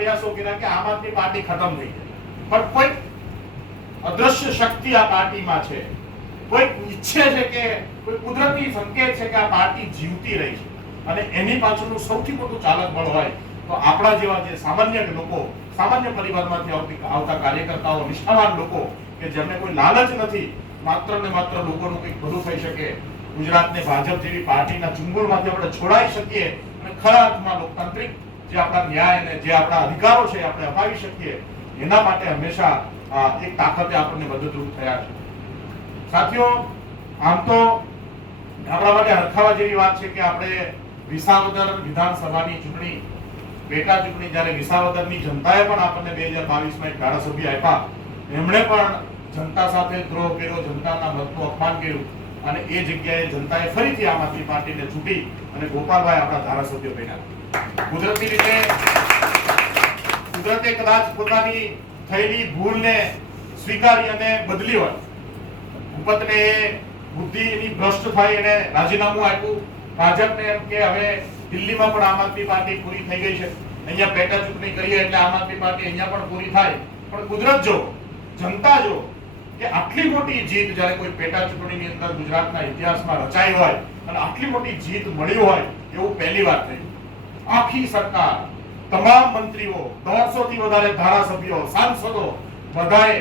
પ્રયાસો કર્યા કે આમ આદમી પાર્ટી ખતમ થઈ જાય, પણ કોઈ અદ્રશ્ય શક્તિ આ પાર્ટીમાં છે, કોઈ ઈચ્છે છે કે કોઈ કુદરતી સંકેત છે કે આ પાર્ટી જીવતી રહી છે, અને એની પાછળનું સૌથી મોટું ચાલક બળ હોય તો આપણા જેવા જે સામાન્ય લોકો, સામાન્ય પરિવારમાંથી આવતા કાર્યકર્તાઓ, નિષ્ઠાવાન લોકો કે જેમને કોઈ લાલચ નથી, માત્ર ને માત્ર લોકોનું કંઈક ભલું થઈ શકે, ગુજરાતને ભાજપ જેવી પાર્ટીના ચુંગલમાંથી આપણે છોડાઈ શકીએ અને ખરા અર્થમાં લોકતાંત્રિક જે આપણા ન્યાય અને જે આપણા અધિકારો છે આપણે અપાવી શકીએ, એના માટે હંમેશા એક તાકાતે આપણને મદદરૂપ થયા છે. સાથીઓ, આમ તો આપણા માટે હરખાવા જેવી વાત છે કે આપણે વિસાવદર વિધાનસભાની ચૂંટણી, પેટા ચૂંટણી, જ્યારે વિસાવદરની જનતાએ પણ આપણને 2022માં એક ધારાસભ્ય આપ્યા, એમણે પણ જનતા સાથે દ્રોહ કર્યો, જનતાના મતનું અપમાન કર્યું, અને એ જગ્યાએ જનતાએ ફરીથી આમ આદમી પાર્ટીને છૂટી અને ગોપાલભાઈ આપણા ધારાસભ્ય બન્યા. કુદરતી રીતે કુદરતે કદાચ પોતાની થયેલી ભૂલને સ્વીકારી અને બદલી હોય, ભૂપતને એ બુદ્ધિની ભ્રષ્ટ થાય, એને રાજીનામું આપ્યું, ભાજપને એમ કે હવે દિલ્હીમાં પણ આમ આદમી પાર્ટી પૂરી થઈ ગઈ છે, અહીંયા પેટા ચૂંટણી કરીએ એટલે આમ આદમી પાર્ટી અહીંયા પણ પૂરી થાય. પણ કુદરત જો, જનતા જો કે આટલી મોટી જીત જ્યારે કોઈ પેટા ચૂંટણીની અંદર ગુજરાતના ઇતિહાસમાં રચાઈ હોય અને આટલી મોટી જીત મળી હોય એવું પહેલી વાર થયું. આખી સરકાર, તમામ મંત્રીઓ, 150 થી વધારે ધારાસભ્યો, સાંસદો બધાએ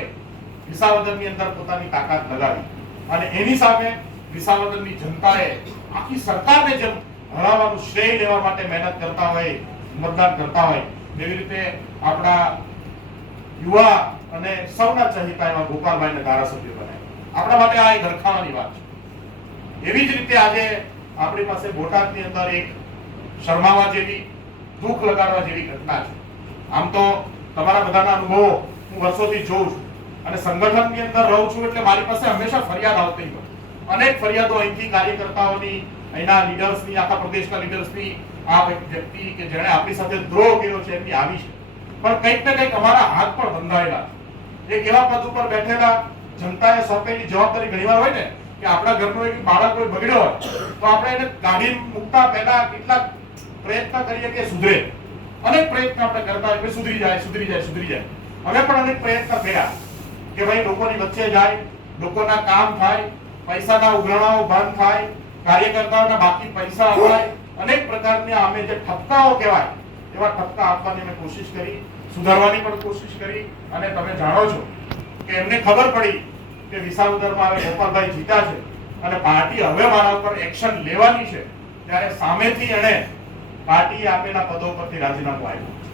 વિસાવદરની અંદર પોતાની તાકાત લગાવી, અને એની સામે વિસાવદરની જનતાએ આખી સરકારને જેમ હરાવવાનું શ્રેય લેવા માટે મહેનત કરતા હોય, મતદાન કરતા હોય, એવી રીતે આપણા યુવા અને સૌના ચહિતા એવા ગોપાલભાઈને ધારાસભ્ય બનાવ્યા. આપણા માટે આ એક હરખાવાની વાત છે. એવી જ રીતે આજે આપણી પાસે બોટાદની અંદર એક શરમાવા જેવી, દુઃખ લગાડવા જેવી ઘટના છે. આમ તો તમારા બધાના અનુભવો હું વર્ષોથી જોઉં છું અને સંગઠનની અંદર રહું છું, એટલે મારી પાસે હંમેશા ફરિયાદ આવતી હોય. અનેક ફરિયાદો અહીંથી કાર્યકર્તાઓની, અહીંના લીડર્સની, આખા પ્રદેશના લીડર્સની, આ વ્યક્તિ કે જેણે આપણી સાથે દ્રોહ કર્યો છે એમની આવી છે. પણ કંઈક ને કંઈક અમારા હાથ પણ બંધાયેલા છે. એક એવા પદ ઉપર બેઠેલા, જનતાએ સોંપેલી જવાબદારી ઘણીવાર હોય ને કે આપણા ઘરનો એક બાળક કોઈ બગડ્યો હોય તો આપણે એને કાઢી મૂકતા પહેલા કેટલાક પ્રયત્ન કરીએ કે સુધરે. અનેક પ્રયત્ન આપણે કરતા હોય કે સુધરી જાય, સુધરી જાય, સુધરી જાય. અમે પણ અનેક પ્રયત્ન કર્યા કે ભાઈ લોકોની વચ્ચે જાય, લોકોના કામ થાય, પૈસાના ઉઘરાણાઓ બંધ થાય, કાર્યકર્તાઓના બાકી પૈસા અપાય, અનેક પ્રકારના અમે જે ઠપકાઓ કહેવાય એવા ઠપકા આપવાની અમે કોશિશ કરી, સુધારવાની પણ કોશિશ કરી. અને તમે જાણો છો કે એમને ખબર પડી કે વિસાવદરમાં હવે ગોપાલભાઈ જીત્યા છે અને પાર્ટી હવે મારા ઉપર એક્શન લેવાની છે, ત્યારે સામેથી એણે પાર્ટીએ આપેલા પદો પરથી રાજીનામું આપ્યું.